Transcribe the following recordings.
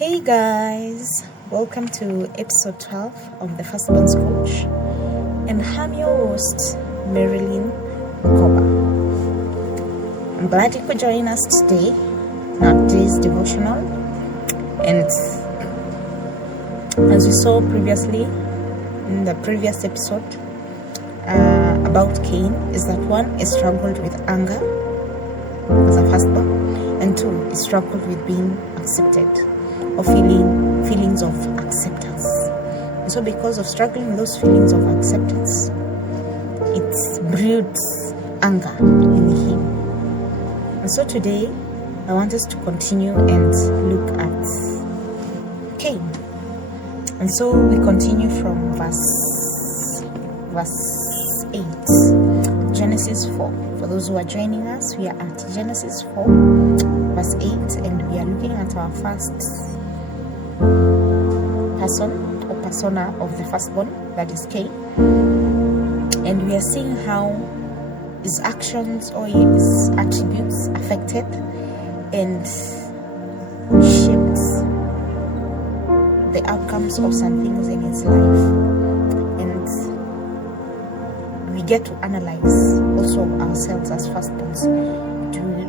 Hey guys, welcome to episode 12 of the Firstborn's Coach, and I'm your host, Marilyn Koba. I'm glad you could join us today in our today's devotional. And as we saw previously in the previous episode about Cain, is that one, he struggled with anger as a firstborn, and two, he struggled with being accepted or feelings of acceptance. And so because of struggling with those feelings of acceptance, it brewed anger in him. And so today I want us to continue and look at Cain. And so we continue from verse 8, Genesis 4. For those who are joining us, we are at Genesis 4 verse 8, and we are looking at our first person or persona of the firstborn, that is Cain. And we are seeing how his actions or his attributes affected and shaped the outcomes of some things in his life. And we get to analyze also ourselves as firstborns.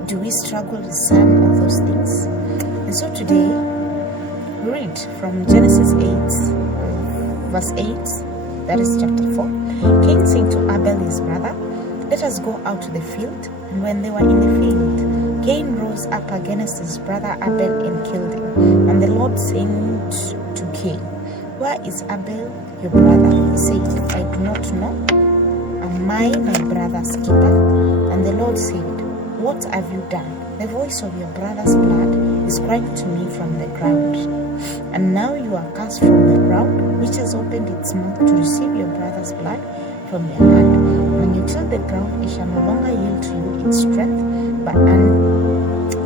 Do we struggle with some of those things? And so today we read from Genesis 8 verse 8, that is chapter 4. Cain said to Abel his brother, "Let us go out to the field." And when they were in the field, Cain rose up against his brother Abel and killed him. And the Lord said to Cain, "Where is Abel your brother?" He said, "I do not know. Am I my brother's keeper?" And the Lord said, "What have you done? The voice of your brother's blood is crying to me from the ground. And now you are cast from the ground, which has opened its mouth to receive your brother's blood from your hand. When you till the ground, it shall no longer yield to you its strength, but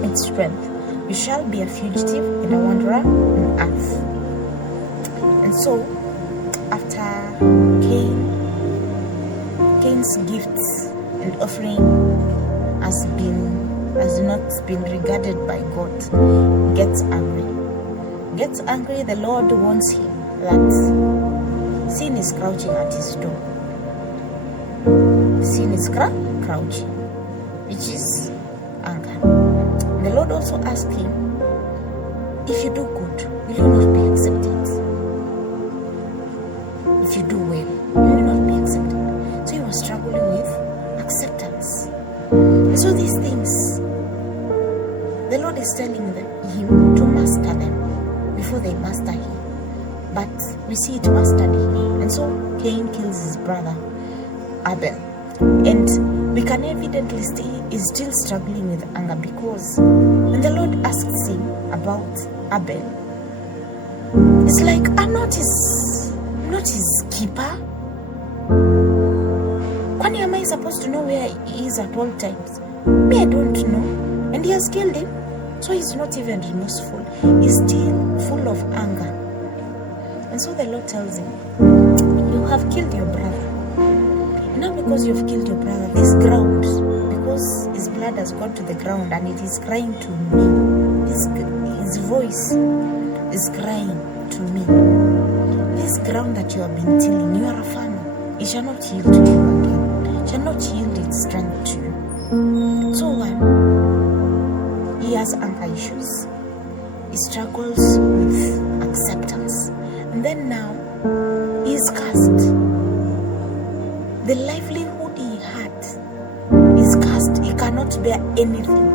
its strength. You shall be a fugitive and a wanderer on earth." And so, after Cain's gifts and offering has not been regarded by God, gets angry, the Lord warns him that sin is crouching at his door. Sin is crouching, which is anger. The Lord also asked him, if you do good, will you not be accepted? If you do well, will you not be accepted? So he was struggling with acceptance. And so these things, the Lord is telling him to master them before they master him. But we see it mastered him. And so Cain kills his brother Abel. And we can evidently see he's still struggling with anger, because when the Lord asks him about Abel, it's like, I'm not his keeper. Kwani am I supposed to know where he is at all times? Me, I don't know. And he has killed him. So he's not even remorseful. He's still full of anger. And so the Lord tells him, you have killed your brother. And now because you've killed your brother, this ground, because his blood has gone to the ground and it is crying to me. His voice is crying to me. This ground that you have been tilling, you are a farmer. It shall not yield to you again. It shall not yield its strength to you. So he has anger issues. He struggles with acceptance. And then now, he is cast. The livelihood he had is cast. He cannot bear anything.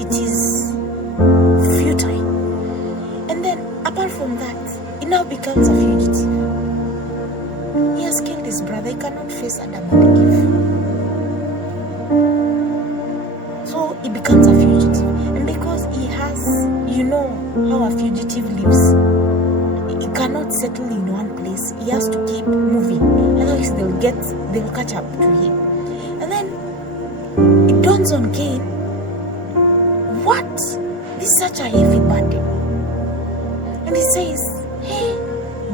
It is futile. And then, apart from that, he now becomes a fugitive. He has killed his brother. He cannot face Adam and Eve. So he becomes a fugitive. And because he has, how a fugitive lives, he cannot settle in one place. He has to keep moving. Otherwise they'll catch up to him. And then it dawns on Cain, what? This is such a heavy burden. And he says, hey,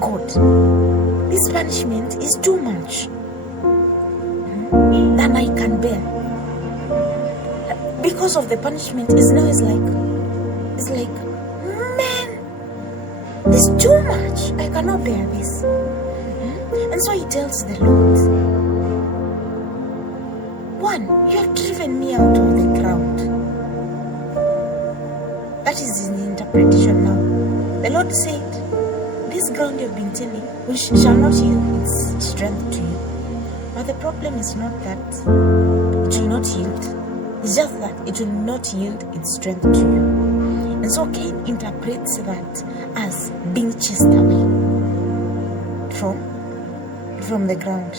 God, this punishment is too much than I can bear. Because of the punishment, it's like, man, It's too much. I cannot bear this. And so he tells the Lord, one, you have driven me out of the ground. That is in the interpretation now. The Lord said, this ground you have been tilling, which shall not yield its strength to you. But the problem is not that it will not yield. It's just that it will not yield its strength to you. And so Cain interprets that as being chased away from the ground.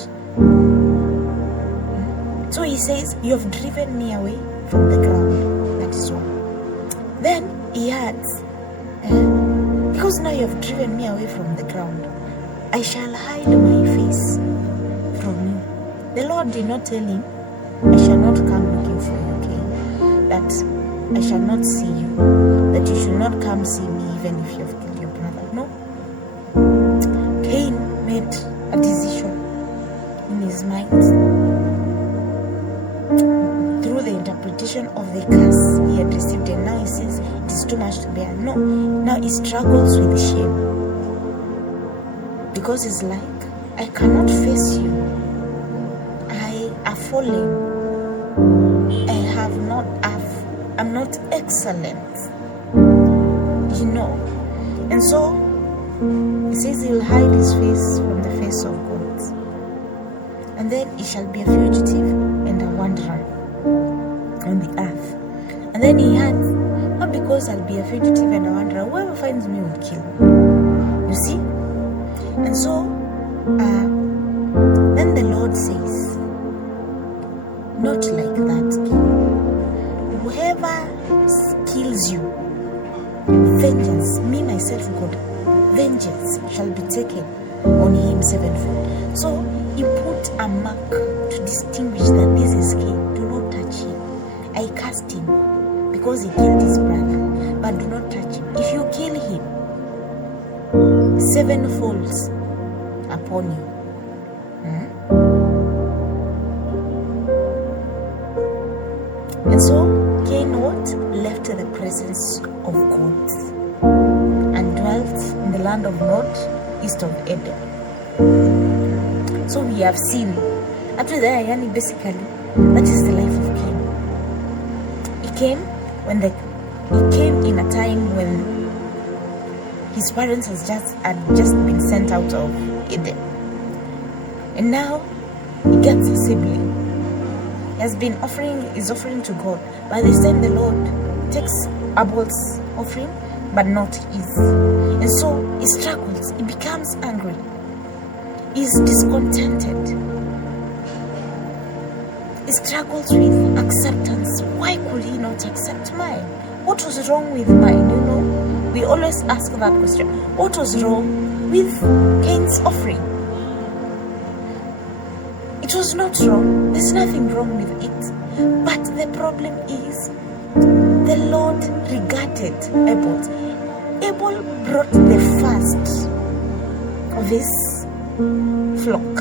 So he says, you have driven me away from the ground. That is one. Then he adds, because now you have driven me away from the ground, I shall hide my face from you. The Lord did not tell him, I shall not come looking for you, okay? That I shall not see you, that you should not come see me even if you have killed your brother. No. Cain made a decision in his mind through the interpretation of the curse he had received, and now he says it is too much to bear. No, now he struggles with shame because he's like, I cannot face you. I have fallen. I'm not excellent, you know. And so he says he will hide his face from the face of God, and then he shall be a fugitive and a wanderer on the earth. And then he adds, not because I'll be a fugitive and a wanderer, whoever finds me will kill me. You see? And so then the Lord says, not like that, King. Whoever kills you, vengeance, me myself God, vengeance shall be taken on him sevenfold. So he put a mark to distinguish that this is Cain. Do not touch him. I cast him because he killed his brother, but do not touch him. If you kill him, sevenfold upon you. And so Cain left the presence of God and dwelt in the land of Nod, east of Eden. So we have seen up to there, yani basically that is the life of Cain. He came in a time when his parents had just been sent out of Eden, and now he gets a sibling. He has been offering to God. By this time the Lord takes Abel's offering, but not his. And so he struggles, he becomes angry, he's discontented, he struggles with acceptance. Why could he not accept mine? What was wrong with mine? You know, we always ask that question. What was wrong with Cain's offering? It was not wrong. There's nothing wrong with it. But the problem is, the Lord regarded Abel. Abel brought the first of his flock,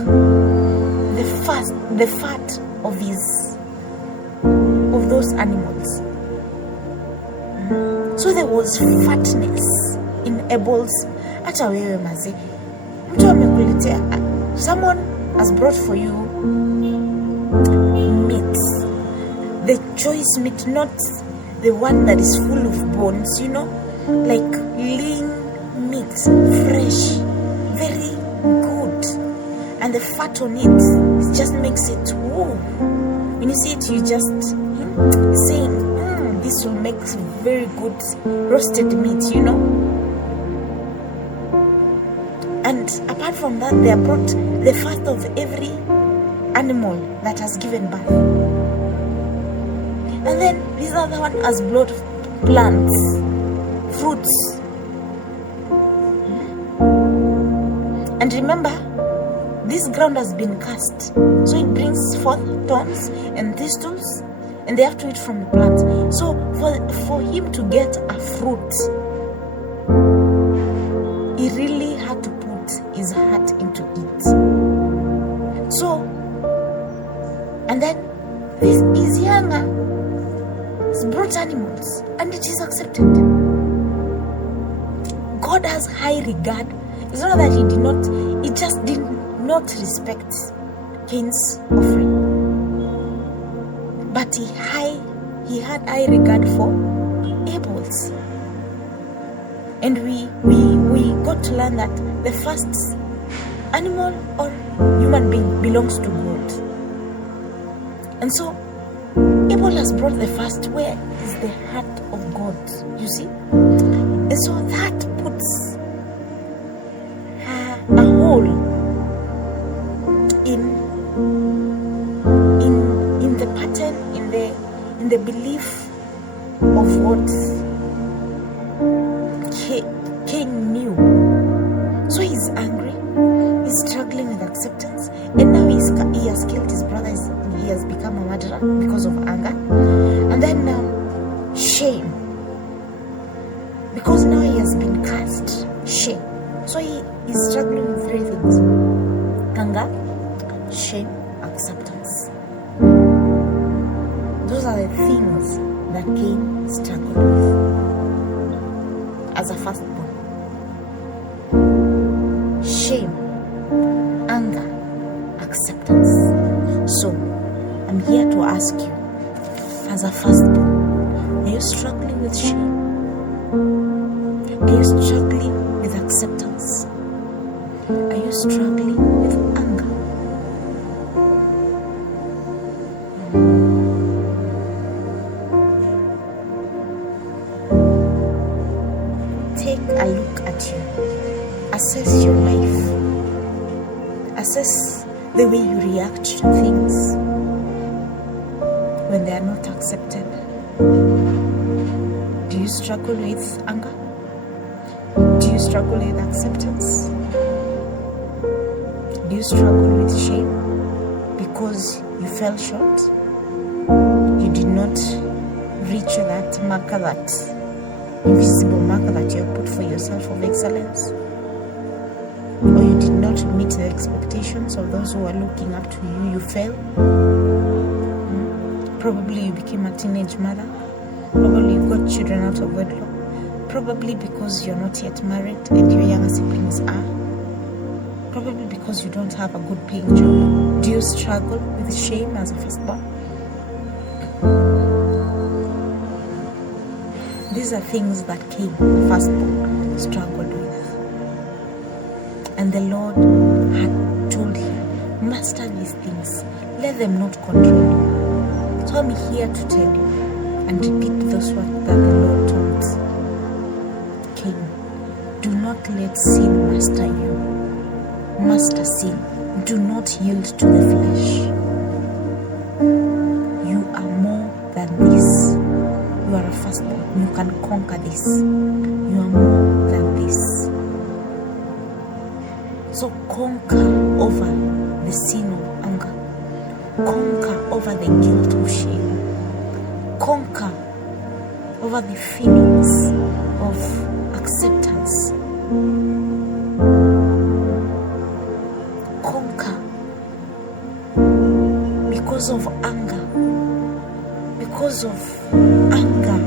the fat of those animals. So there was fatness in Abel's. Hata wewe mazi, mtu amekuletea, someone has brought for you meat, the choice meat, not the one that is full of bones, you know, like lean meat, fresh, very good, and the fat on it just makes it woo. When you see it, you just saying, this will make very good roasted meat, you know. And apart from that, they are brought the first of every animal that has given birth. And then this other one has brought plants, fruits. And remember, this ground has been cursed, so it brings forth thorns and thistles, and they have to eat from the plants. So for him to get a fruit, he really had to put his heart into it. So, and then this is younger, it's brought animals, and it is accepted. God God has high regard. It's not that he just did not respect Cain's offering, but he had high regard for Abel's. And we got to learn that the first animal or human being belongs to God. And so Abel has brought the first, where is the heart of God, you see? And so that puts a hole in the pattern, in the belief of what Cain knew. So he's angry, he's struggling with acceptance, and now he has killed his brother. He has become a murderer because of anger. And then now shame, because now he has been cursed. Shame. So he is struggling with three things: anger, shame, acceptance. Those are the things that Cain struggled with as a firstborn. Shame, anger, acceptance. So I'm here to ask you, as a firstborn, are you struggling with shame? Are you struggling with acceptance? Are you struggling with anger? Take a look at you. Assess your life. Assess the way you react to things when they are not accepted. Do you struggle with anger? Do you struggle with acceptance? Do you struggle with shame because you fell short? You did not reach that marker, that invisible marker that you have put for yourself of excellence? Or you did not meet the expectations of those who are looking up to you? You failed. Probably you became a teenage mother. Probably you got children out of wedlock. Probably because you're not yet married and your younger siblings are. Probably because you don't have a good paying job. Do you struggle with shame as a firstborn? These are things that Cain, the firstborn, struggled with. And the Lord had told him, master these things, let them not control you. So I'm here to tell you and repeat those words that the Lord told Cain. Do not let sin master you. Master sin. Do not yield to the flesh. You are more than this. You are a firstborn. You can conquer this. You are more than this. So conquer over the sin of anger. Conquer over the guilt of shame. Conquer over the feelings of acceptance. Conquer because of anger. Because of anger,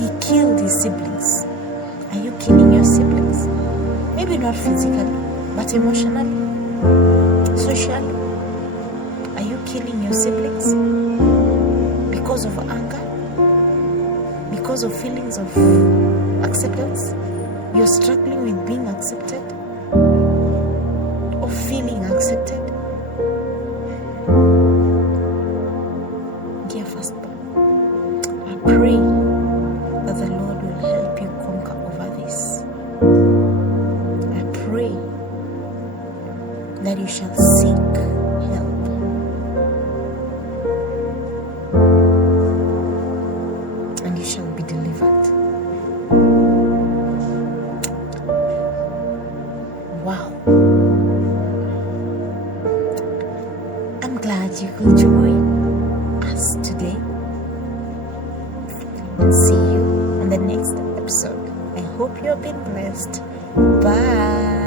he killed his siblings. Are you killing your siblings? Maybe not physically, but emotionally, socially. Are you killing your siblings because of anger? Because of feelings of acceptance? You're struggling with being accepted? Or feeling accepted? Dear firstborn, I pray that the Lord will help you conquer over this. I pray that you shall seek help. And you shall be delivered. Wow. I'm glad you could join us today. And see you on the next episode. I hope you have been blessed. Bye.